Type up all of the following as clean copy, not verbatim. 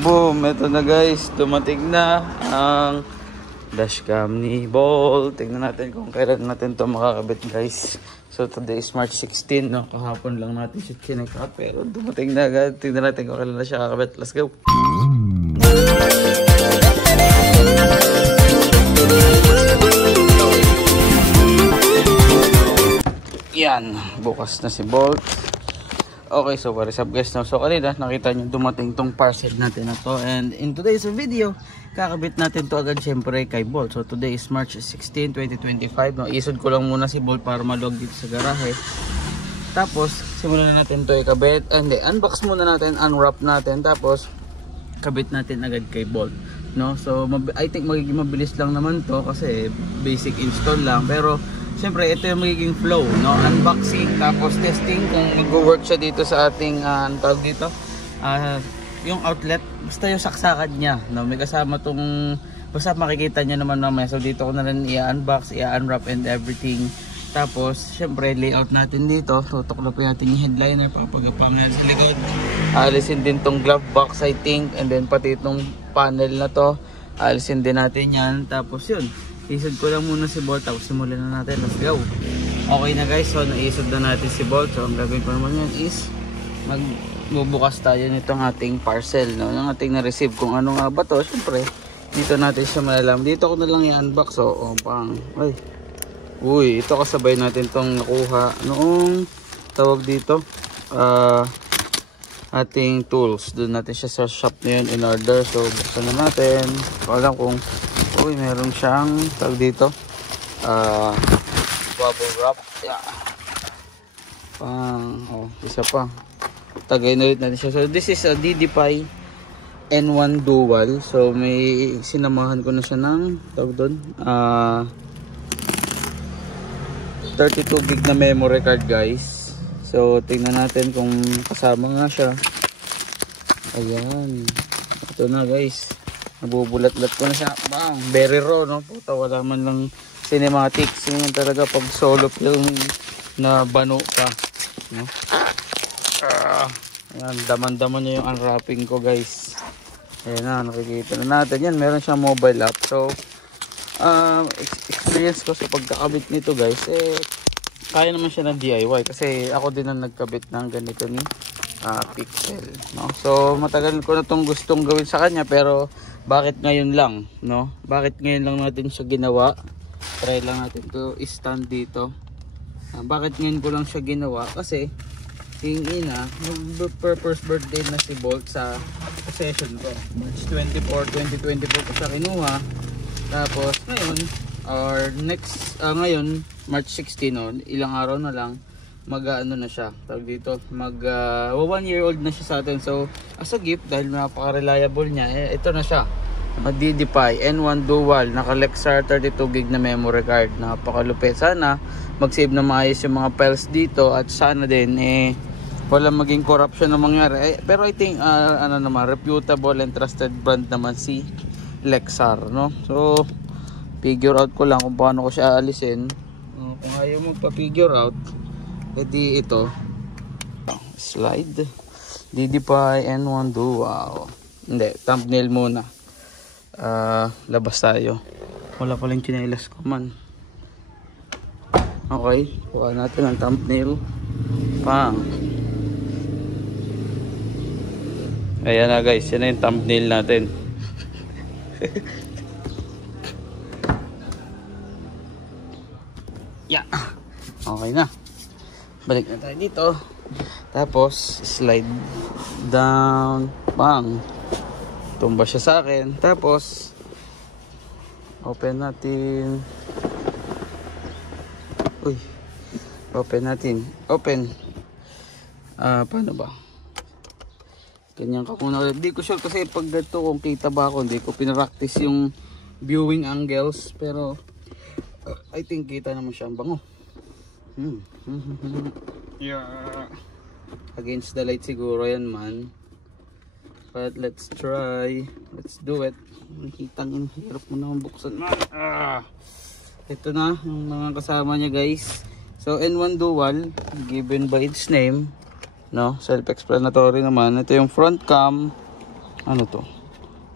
Boom! Ito na guys, dumating na ang dashcam ni Bolt. Tingnan natin kung kailan natin ito makakabit guys. So today is March 16, no? Kahapon lang natin siya chinek-up, pero dumating na agad. Tingnan natin kung kailan na siya kakabit. Let's go! Yan, bukas na si Bolt. Okay, so what is up guys, no? So kanina nakita nyo dumating tong parcel natin na to, and in today's video kakabit natin to agad syempre kay Bolt. So today is March 16, 2025, no? Isod ko lang muna si Bolt para malog dito sa garahe, tapos simulan na natin to ikabit, and unbox muna natin, unwrap natin, tapos kabit natin agad kay Bolt, no? So I think magiging mabilis lang naman to kasi basic install lang, pero siyempre ito yung magiging flow, no? Unboxing tapos testing kung mag-work siya dito sa ating tawag dito, yung outlet, basta yung saksakan niya, no? May kasama tong, basta makikita niyo naman mamaya. So dito ko na rin i-unbox, i-unwrap and everything. Tapos siyempre layout natin dito, tutuklapin natin yung headliner, papagapang yan sa likod, alisin din tong glove box I think, and then pati itong panel na to alisin din natin yan. Tapos yun, isod ko lang muna si Bolt, tapos simulan na natin. Let's go! Okay na guys, so naisod na natin si Bolt. So ang gagawin ko naman yan is magbubukas tayo nitong ating parcel, no? Yung ating na-receive, kung ano nga ba to. Siyempre dito natin siya malalaman. Dito ko na lang i-unbox. So pang ay, uy, ito kasabay natin tong nakuha noong tawag dito, ating tools. Doon natin siya sa shop na yun in order. So buksan na natin. Alam kung uy, meron siyang tawag dito, bubble wrap. Yeah. Isa pa. Tagay na ulit natin siya. So this is a DDPi N1 Dual. So may sinamahan ko na siya ng tawag doon, 32 gig na memory card guys. So tingnan natin kung kasama nga siya. Ayan, ito na guys, nabubulat-lat ko na siya. Bang, very raw, no? Puta, wala man lang cinematics. Yan talaga pag solo film na bano ka, no? Ayan, daman-daman niya yung unwrapping ko guys. Ayan na, nakikita na natin yan. Meron siyang mobile app. So experience ko sa pagkakabit nito guys, kaya naman siya ng DIY kasi ako din ang nagkabit ng ganito ni Pixel, no? So matagal ko na tong gustong gawin sa kanya, pero bakit ngayon lang, no? Bakit ngayon lang natin siya ginawa? Try lang natin to i-stand dito. Bakit ngayon ko lang siya ginawa? Kasi yung ina, first birthday na si Bolt sa session ko, March 24, 2024 ko siya kinuha. Tapos ngayon, or next, ngayon March 16, no? Ilang araw na lang mag-ano na siya, tawag dito, mag 1 year old na siya sa atin. So as a gift, dahil napaka-reliable niya, ito na siya, DDPi N1 Dual, naka Lexar 32 gig na memory card. Napakalupit. Sana mag-save na maayos yung mga files dito, at sana din wala maging corruption na mangyari. Pero I think ano naman, reputable and trusted brand naman si Lexar, no? So figure out ko lang kung paano ko siya alisin. Kung ayaw magpa-figure out, edi ito, slide DDPi N1 Dual. Hindi, thumbnail muna. Labas tayo. Wala palang chinelas ko man. Okay, kuha natin ang thumbnail. Pang. Ayan na guys, yan na yung thumbnail natin. Yeah. Okay na. Balik na tayo dito. Tapos slide down. Pang. Tumba siya sa akin. Tapos open natin. Uy. Open natin. Open. Paano ba? Ganyan ka muna. Hindi ko sure kasi pag ganito kung kita ba ako, hindi ko pinractice yung viewing angles, pero I think kita naman siya. Ang bango. Yeah. Against the light siguro yan man. But let's try. Let's do it. Nakitang hirap mo naman buksan. Ito na yung mga kasama niya guys. So N1 Dual, given by its name, no? Self-explanatory naman. Ito yung front cam. ano to?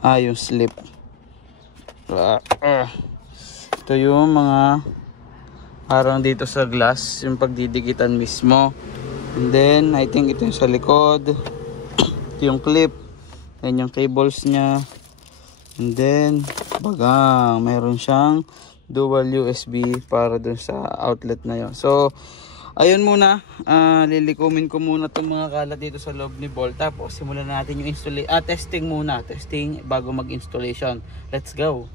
Yung slip. Ito yung mga parang dito sa glass, yung pagdidikitan mismo. And then I think ito yung sa likod. Ito yung clip. Yan yung cables nya. And then bagang mayroon siyang dual USB para dun sa outlet na yon. So ayun muna, lilikumin ko muna itong mga kalat dito sa loob ni Bolt. Tapos simulan natin yung testing muna. Testing bago mag-installation. Let's go!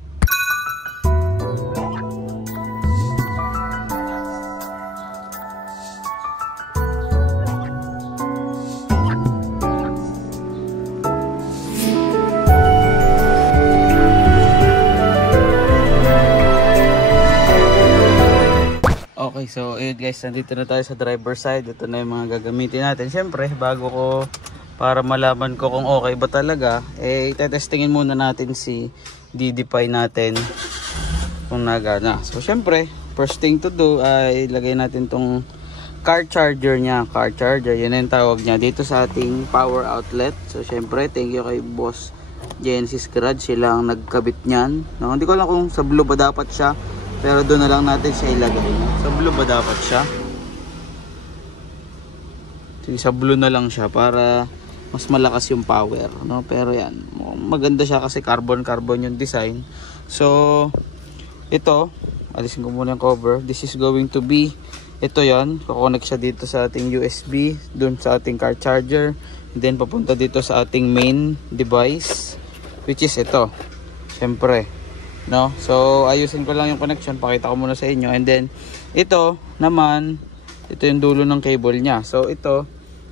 Okay, so ayun guys, nandito na tayo sa driver side. Ito na yung mga gagamitin natin. Siyempre, para malaman ko kung okay ba talaga, itetestingin muna natin si DD-Pi natin kung nagana. So siyempre, first thing to do ay ilagay natin tong car charger nya. Car charger, yun yung tawag nya dito sa ating power outlet. So siyempre, thank you kay Boss Genesis Garage. Sila ang nagkabit nyan. No? Hindi ko alam kung sa blue ba dapat siya, pero doon na lang natin siya ilagay. Sa blue ba dapat siya? Sige, sa blue na lang siya para mas malakas yung power, no? Pero yan, maganda siya kasi carbon yung design. So ito, alisin ko muna yung cover. This is going to be, ito yan, kukonek siya dito sa ating USB, doon sa ating car charger, and then papunta dito sa ating main device, which is ito. Siyempre, no? So ayusin ko lang yung connection, pakita ko muna sa inyo. And then ito naman, ito yung dulo ng cable nya. So ito,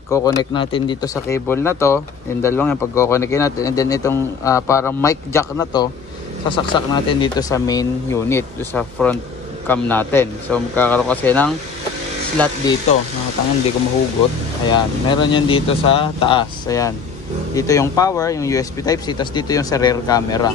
ko-connect natin dito sa cable na to, yung dalawang yung pag-connect natin. And then itong parang mic jack na to, sasaksak natin dito sa main unit, dito sa front cam natin. So magkakaroon kasi ng slot dito. Nakatangin, hindi ko mahugot. Ayan, meron yan dito sa taas. Ayan, dito yung power, yung USB Type-C, tapos dito yung sa rear camera.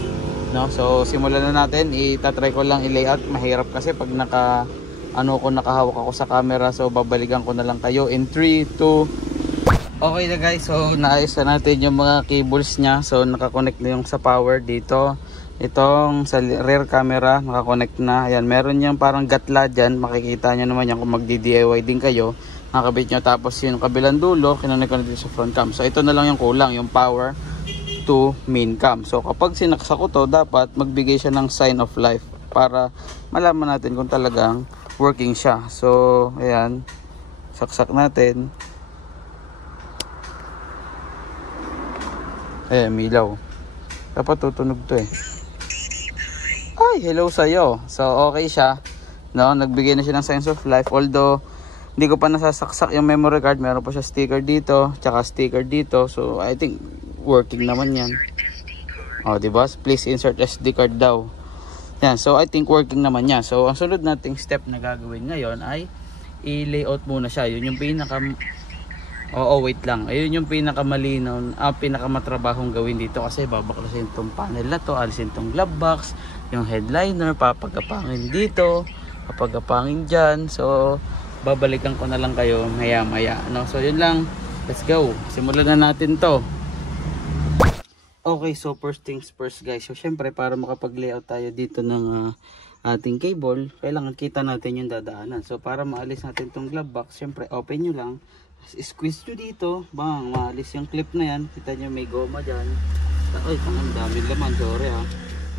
No? So simulan na natin, itatry ko lang i-layout. Mahirap kasi pag nakahawak ako sa camera. So babalikan ko na lang kayo in 3, 2. Okay na guys, so naayos na natin yung mga cables nya. So nakakonect na yung sa power dito. Itong sa rear camera nakakonect na. Ayan, meron yung parang gatla dyan. Makikita nyo naman yan kung magdi-DIY din kayo. Nakabit nyo, tapos yung kabilang dulo kinonect ko na dito sa front cam. So ito na lang yung kulang, yung power to main cam. So kapag sinaksak ko to, dapat magbigay siya ng sign of life para malaman natin kung talagang working siya. So ayan, saksak natin. Ayan, milaw. Dapat tutunog to eh. Ay, hello sa'yo. So okay siya, no? Nagbigay na siya ng sign of life. Although hindi ko pa nasasaksak yung memory card, meron pa siya sticker dito, tsaka sticker dito. So I think working naman yan. O, diba? Please insert SD card daw. Yan. So, I think working naman yan. So, ang sunod nating step na gagawin ngayon ay i-layout muna siya. Yun yung wait lang. Ayun yung pinakamalinaw, pinakamatrabahong gawin dito kasi babaklasin itong panel na to, alisin itong glove box, yung headliner, papagapangin dito, papagapangin dyan. So, babalikan ko na lang kayo maya-maya. No? So, yun lang. Let's go. Simulan na natin to. Okay, so first things first guys. So syempre para makapag-layout tayo dito ng ating cable, kailangan kita natin yung dadaanan. So para maalis natin tong glove box, syempre open nyo lang, squeeze nyo dito, bang maalis yung clip na yan. Kita nyo may goma dyan. Ay, daming laman, sorry ha.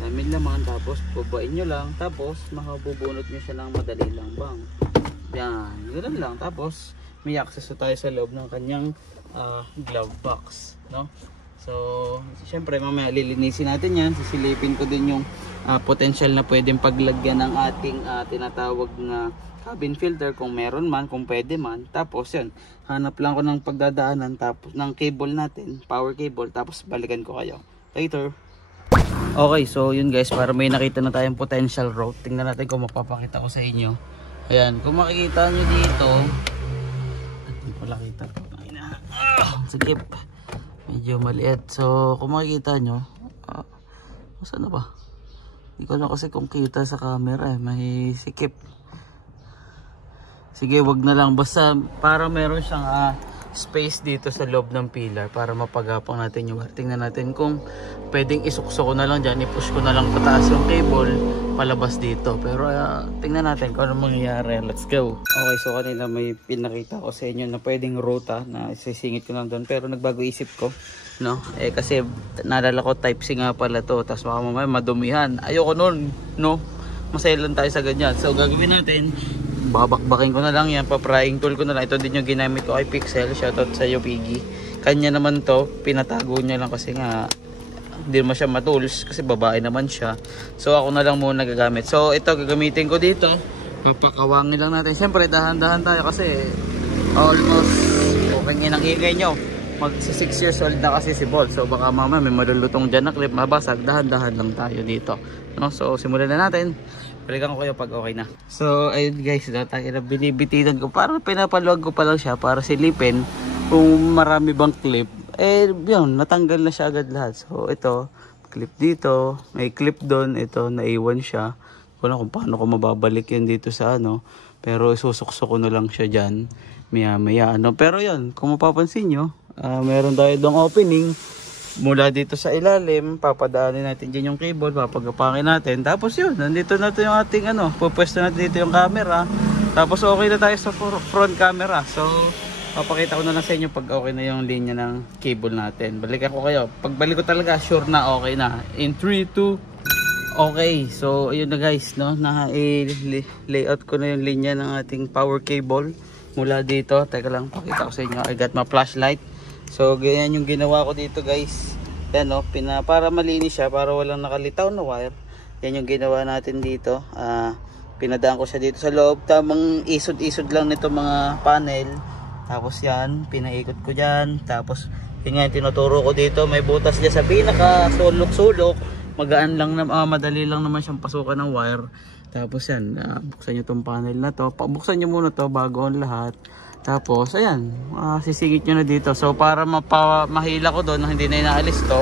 Daming laman, tapos bubain nyo lang, tapos makabubunot nyo siya ng madali lang, bang. Yan, ganoon lang. Tapos may access tayo sa loob ng kanyang glove box, no? So, siyempre mamaya lilinisin natin yan. Sisilipin ko din yung potential na pwedeng paglagyan ng ating tinatawag na cabin filter kung meron man, kung pwede man. Tapos yan, hanap lang ko ng pagdadaanan tapos ng cable natin, power cable, tapos balikan ko kayo later. Okay, so yun guys, para may nakita na tayong potential route, tingnan natin kung mapapakita ko sa inyo. Ayan, kung makikita nyo dito, hindi ko nakita. Sige, medyo maliit. So kung makikita nyo, saan na ba? Hindi ko na kasi kung kita sa camera eh, may sikip. Sige, wag na lang, basta para meron siyang space dito sa loob ng pillar para mapagapang natin yung wire. Tingnan natin kung pwedeng isukso ko na lang dyan, i-push ko na lang pataas yung cable palabas dito. Pero tingnan natin kung ano mangyayari. Let's go. Okay, so kanina may pinakita ko sa inyo na pwedeng ruta na isisingit ko lang doon, pero nagbago isip ko, no? Kasi naalala ko type C nga pala to, tapos baka mamaya madumihan. Ayoko nun, no? Masaya lang tayo sa ganyan. So gagawin natin, babakbakin ko na lang yan, pa-prying tool ko na lang. Ito din yung ginamit ko kay Pixel. Shoutout sa iyo, Piggy. Kanya naman to, pinatago niya lang kasi nga hindi naman siya matools kasi babae naman siya. So ako na lang muna gagamit. So ito gagamitin ko dito, papakawangin lang natin. Siyempre dahan-dahan tayo kasi almost okay ng ingay nyo. Magsi 6 years old na kasi si Bolt. So baka mamaya may malulutong dyan na clip, mabasag. Dahan-dahan lang tayo dito, no? So simulan na natin. Balikan ko kayo pag okay na. So ayun guys, binibitinan ko, parang pinapaluwag ko pa lang siya para silipin kung marami bang clip. Yun, natanggal na siya agad lahat. So ito, clip dito, may clip doon, ito naiwan siya. Wala kung paano ko mababalik yun dito sa ano, pero isusukso ko na lang siya dyan maya maya, ano. Pero yun, kung mapapansin nyo, meron tayo dong opening mula dito sa ilalim. Papadaanin natin dyan yung cable, papagapangin natin, tapos yun, nandito na ito yung ating ano, pupwesto natin dito yung camera, tapos okay na tayo sa front camera. So papakita ko na lang sa inyo pag okay na yung linya ng cable natin. Balikan ko kayo pagbalik ko talaga, sure na okay na. In 3, 2, okay. So ayun na guys, no, na layout ko na yung linya ng ating power cable mula dito. Teka lang, pakita ko sa inyo. I got my flashlight. So ganyan yung ginawa ko dito guys. Yan, no, para malinis siya, para walang nakalitaw na wire. Yan yung ginawa natin dito. Pinadaan ko siya dito sa loob. Tamang isod-isod lang nito mga panel. Tapos yan, pinaikot ko dyan. Tapos yun nga, tinuturo ko dito. May butas dyan sa pinaka, sulok-sulok. Magaan lang, madali lang naman siyang pasukan ng wire. Tapos yan, buksan nyo itong panel na to. Buksan nyo muna to bago ang lahat. Tapos ayan, sisingit nyo na dito. So para mahila ko doon, hindi na inaalis to,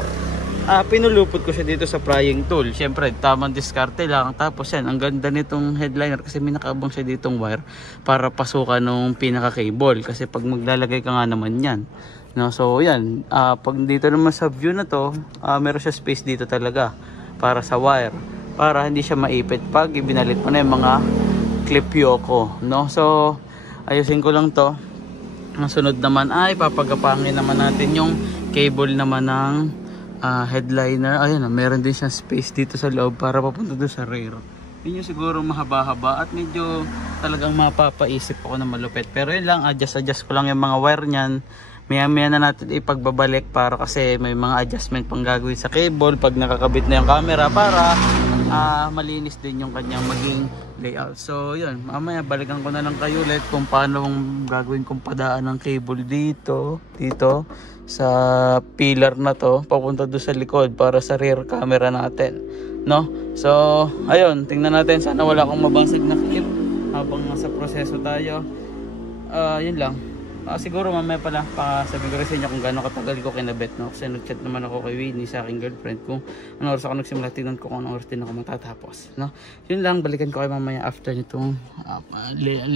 pinulupot ko siya dito sa prying tool. Siyempre tamang diskarte lang. Tapos yan, ang ganda nitong headliner kasi may nakaabang siya ditong wire para pasukan ng pinaka cable, kasi pag maglalagay ka nga naman yan, no? So yan, pag dito naman sa view na to, meron siya space dito talaga para sa wire, para hindi siya maipit pag ibinalit mo na yung mga clip yoko, no? So ayusin ko lang to. Ang sunod naman ay papagapangin naman natin yung cable naman ng headliner. Ayun, meron din siyang space dito sa loob para papunta doon sa rear. Yun yung siguro mahaba-haba at medyo talagang mapapaisip ako na malupit. Pero yun lang, adjust ko lang yung mga wire niyan. Maya-maya na natin ipagbabalik para kasi may mga adjustment pang gagawin sa cable pag nakakabit na yung camera para malinis din yung kanyang maging layout. So yun, mamaya balikan ko na lang kayo ulit kung paano gagawin kong padaan ng cable dito sa pillar na to papunta doon sa likod para sa rear camera natin, no? So ayun, tingnan natin, sana wala akong mabasag na clip habang nasa proseso tayo. Yun lang. Siguro mamaya pala sabi ko rin sa inyo kung gaano katagal ko kinabit, no? Kasi nag-chat naman ako kay Winnie, sa aking girlfriend, kung ano oras ako nagsimula. Tingnan ko kung anong oras din ako matatapos, no? Yun lang, balikan ko kayo mamaya after nitong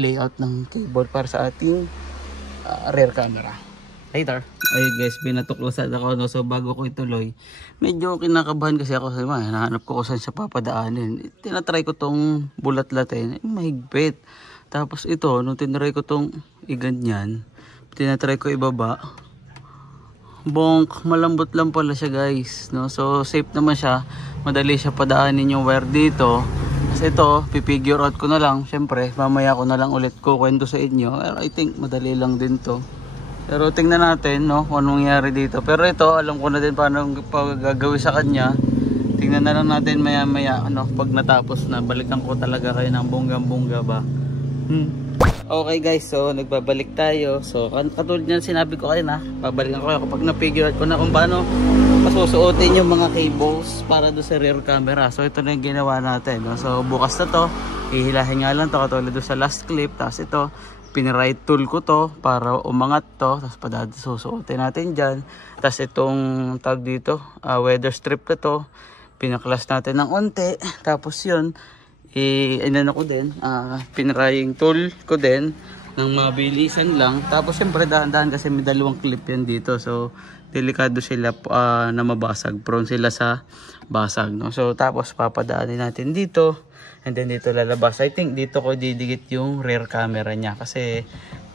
layout ng cable para sa ating rear camera. Later. Ayun guys, binatuklasan ako, no? So bago ko ituloy, medyo kinakabahan kasi ako. Hinahanap ko kung saan siya papadaanin. Tinatry ko tong bulat-latin, mahigpit. Tapos ito, nung tinatry ko tong iganyan, tinatry ko ibaba, bonk, malambot lang pala siya guys, no? So safe naman siya, madali siya padaanin yung wire dito. Kasi ito, pipigure out ko na lang. Syempre, mamaya ko na lang ulit kukwento sa inyo. I think madali lang din to. Pero tingnan natin, no, kung anong nangyari dito. Pero ito, alam ko na din paano gagawin sa kanya. Tingnan na lang natin maya maya, ano, pag natapos na. Balikan ko talaga kayo ng bonggang-bongga ba. Okay guys, so nagbabalik tayo. So katulad niyan sinabi ko kayo na, babalikan ko kayo kapag na-figure out ko na kung paano pasusuotin yung mga cables para do sa rear camera. So ito na yung ginawa natin, no? So bukas na to, ihilahin nga lang to katulad do sa last clip. Tapos ito, piniright tool ko to para umangat to. Tapos susuotin natin dyan. Tapos itong tag dito, weather strip na to, pinaklas natin ng onte. Tapos yun, inano ko din, pinrying tool ko din, ng mabilisan lang. Tapos syempre dahan-dahan kasi may dalawang clip yan dito. So delikado sila na mabasag. Prone sila sa basag, no? So tapos papadaanin natin dito. And then dito lalabas. I think dito ko didikit yung rear camera niya. Kasi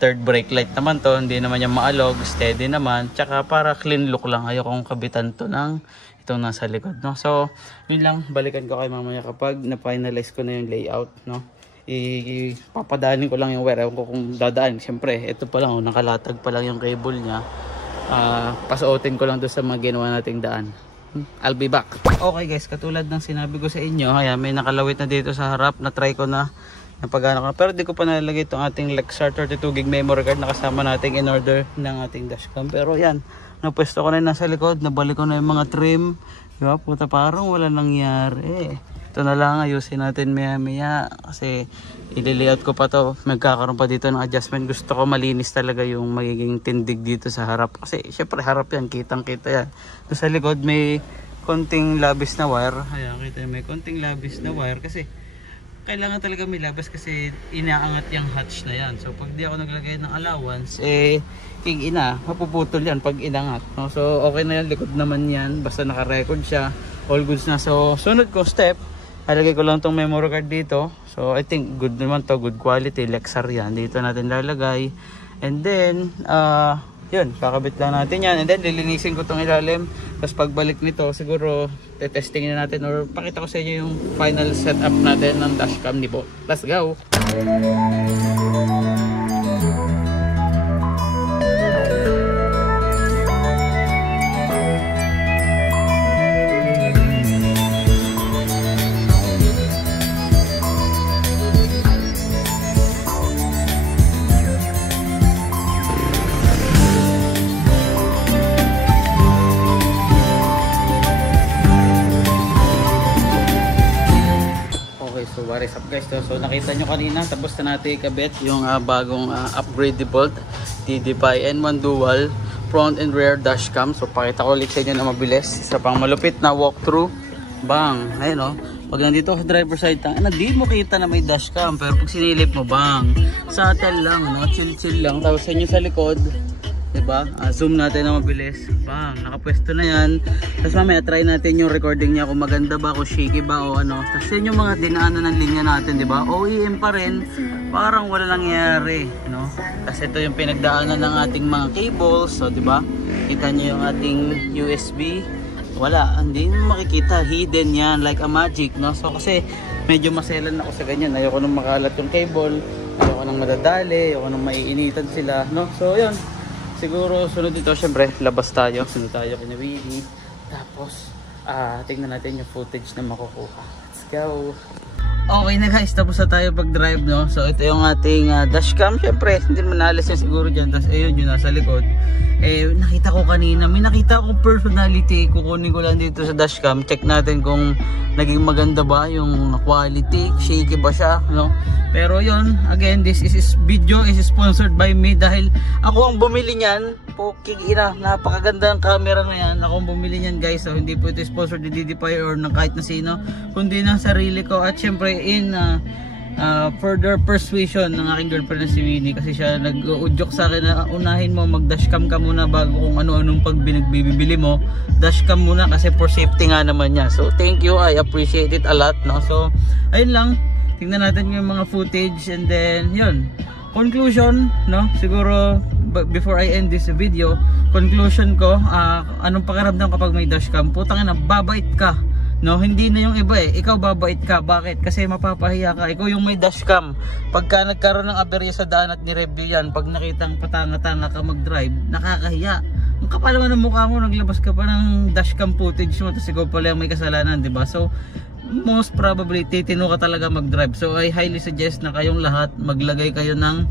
third brake light naman to. Hindi naman niya maalog. Steady naman. Tsaka para clean look lang. Ayokong kabitan to ng itong nasa likod, no? So yun lang, balikan ko kayo mamaya kapag na-finalize ko na yung layout, no? Ipapadaanin ko lang yung wire. Ewan ko kung dadaan. Siyempre ito pa lang, nakalatag pa lang yung cable nya. Pasuotin ko lang doon sa mga ginawa nating daan. I'll be back. Okay guys, katulad ng sinabi ko sa inyo, ayan, may nakalawit na dito sa harap. Na try ko na napagana ko na, pero di ko pa nalagay itong ating Lexar 32GB memory card na kasama nating in order ng ating dashcam. Pero yan, napwesto ko na yung nasa likod, nabalik ko na yung mga trim, diba? Puta, parang wala nangyari. Ito na lang, ayusin natin maya maya kasi i-layout ko pa to. Magkakaroon pa dito ng adjustment. Gusto ko malinis talaga yung magiging tindig dito sa harap kasi syempre harap yan, kitang kita yan. Doon sa likod may konting labis na wire. Ayan, kita may konting labis na wire kasi kailangan talaga may labas kasi inaangat yung hatch na yan. So pag di ako naglagay ng allowance, mapuputol yan pag inangat, no? So okay na yan, likod naman yan, basta naka-record siya, all goods na. So sunod ko step, ilagay ko lang tong memory card dito. So I think good naman to, good quality, Lexar yan. Dito natin lalagay. And then yun, kakabit lang natin yan. And then lilinisin ko tong ilalim. Tapos pagbalik nito, siguro testing na natin or pakita ko sa inyo yung final setup natin ng dashcam ni Bolt. Let's go! So what is up guys, so nakita nyo kanina, tapos na natin ikabit yung bagong upgrade Bolt TD-Pi N1 Dual front and rear dashcam. So pakita ko ulit sa inyo na mabilis sa pang malupit na walkthrough. Bang, ayun o, pag nandito sa driver side di mo kita na may dashcam, pero pag sinilip mo, bang, subtle lang, no? Chill lang. Tapos sa inyo sa likod, diba? Zoom natin na mabilis. Bang, nakapwesto na yan. Tapos mamaya try natin yung recording niya kung maganda ba, kung shaky ba o ano. Tapos yun yung mga dinaanan ng linya natin, diba? OEM pa rin, parang wala nangyayari, no? Kasi ito yung pinagdaanan ng ating mga cables. So diba? Kita nyo yung ating USB. Wala, hindi mo makikita. Hidden yan, like a magic, no? So kasi medyo maselan ako sa ganyan. Ayoko nang makalat yung cable. Ayoko nang madadali. Ayoko nang maiinitan sila, no? So yun. Siguro sunod dito, syempre labas tayo, sunod tayo kina Winnie. Tapos tingnan natin yung footage na makukuha. Let's go. Okay na guys, tapos na tayo pag drive, no? So ito yung ating dashcam. Syempre hindi mo naalis yan siguro dyan. Tapos ayun yun nasa likod. Nakita ko kanina, may nakita akong personality. Kukunin ko lang dito sa dashcam. Check natin kung naging maganda ba yung quality, shaky ba siya, no? Pero yun, again, this video is sponsored by me dahil ako ang bumili niyan. Pukigina, napakaganda ng camera na yan. Ako ang bumili niyan guys. So hindi po ito sponsored ni DDPI or ng kahit na sino, kundi ng sarili ko. At syempre in further persuasion ng aking girlfriend na si Winnie, kasi siya nag-udyok sa akin na unahin mo, mag-dashcam ka muna bago kung ano-anong pag binagbibili mo. Dashcam muna kasi for safety nga naman niya. So thank you, I appreciate it a lot, no? So ayun lang. Tingnan natin yung mga footage and then yun, conclusion, no? Siguro before I end this video, conclusion ko, anong pakiramdam kapag may dashcam? Putang ina, babait ka, no? Hindi na yung iba ikaw babait ka. Bakit? Kasi mapapahiya ka. Ikaw yung may dashcam, pagka nagkaroon ng aberya sa daan at ni-review yan, pag nakitang patanga-tanga ka mag-drive, nakakahiya. Ang kapal naman ng mukha mo, naglabas ka pa ng dashcam footage mo, tapos ikaw pala yung may kasalanan, diba? So most probably titino ka talaga mag-drive. So I highly suggest na kayong lahat maglagay kayo ng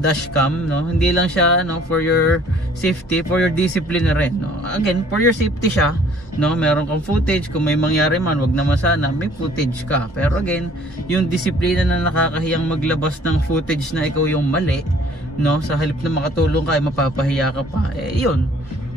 dashcam, no? Hindi lang siya, no, for your safety, for your discipline na rin, no? Again, for your safety siya, no? Meron kang footage, kung may mangyari man, wag naman sana may footage ka. Pero again, yung disiplina na nakakahiyang maglabas ng footage na ikaw yung mali, no? Sa halip na makatulong ka ay mapapahiya ka pa, yun,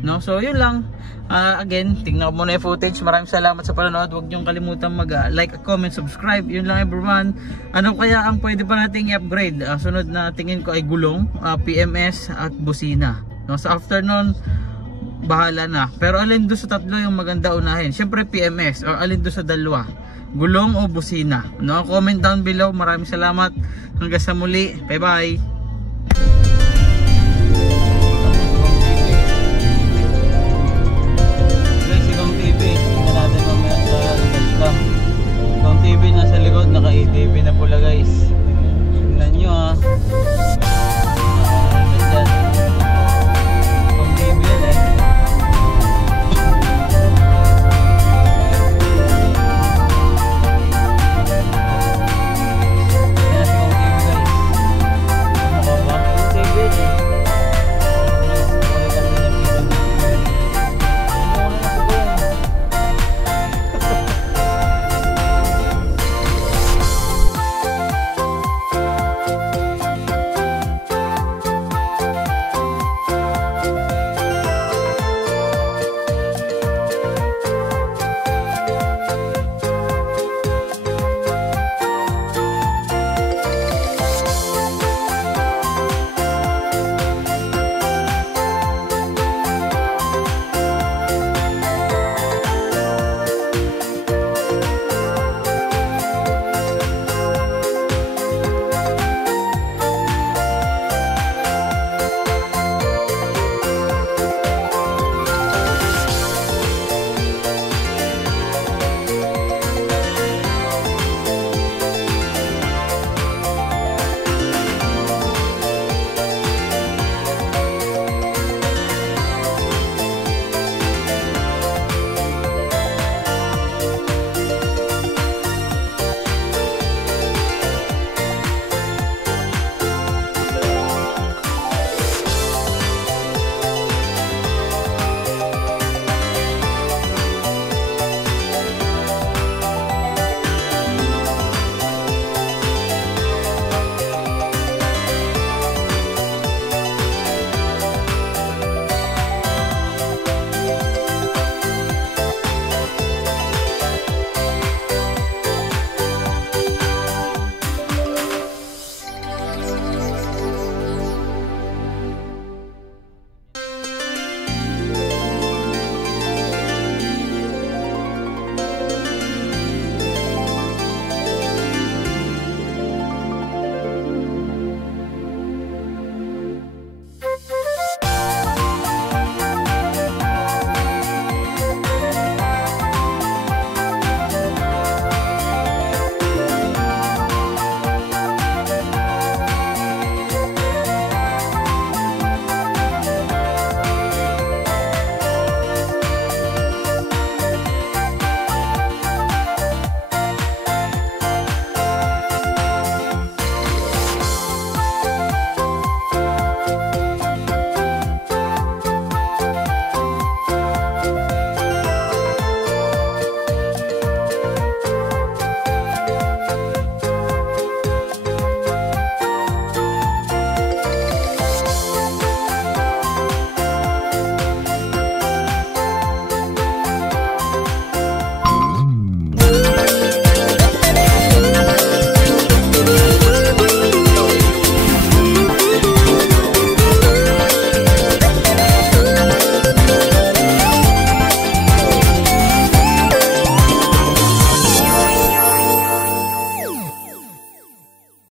no? So yun lang. Again, tingnan ko muna yung footage. Maraming salamat sa panonood. Huwag niyong kalimutan mag-like, comment, subscribe. Yun lang everyone. Ano kaya ang pwede pa nating i-upgrade? Sunod na tingin ko ay gulong, PMS at busina, no? So after nun, bahala na. Pero alin doon sa tatlo yung maganda unahin? Syempre PMS, or alin doon sa dalawa? Gulong o busina, no? Comment down below. Maraming salamat. Hanggang sa muli. Bye bye.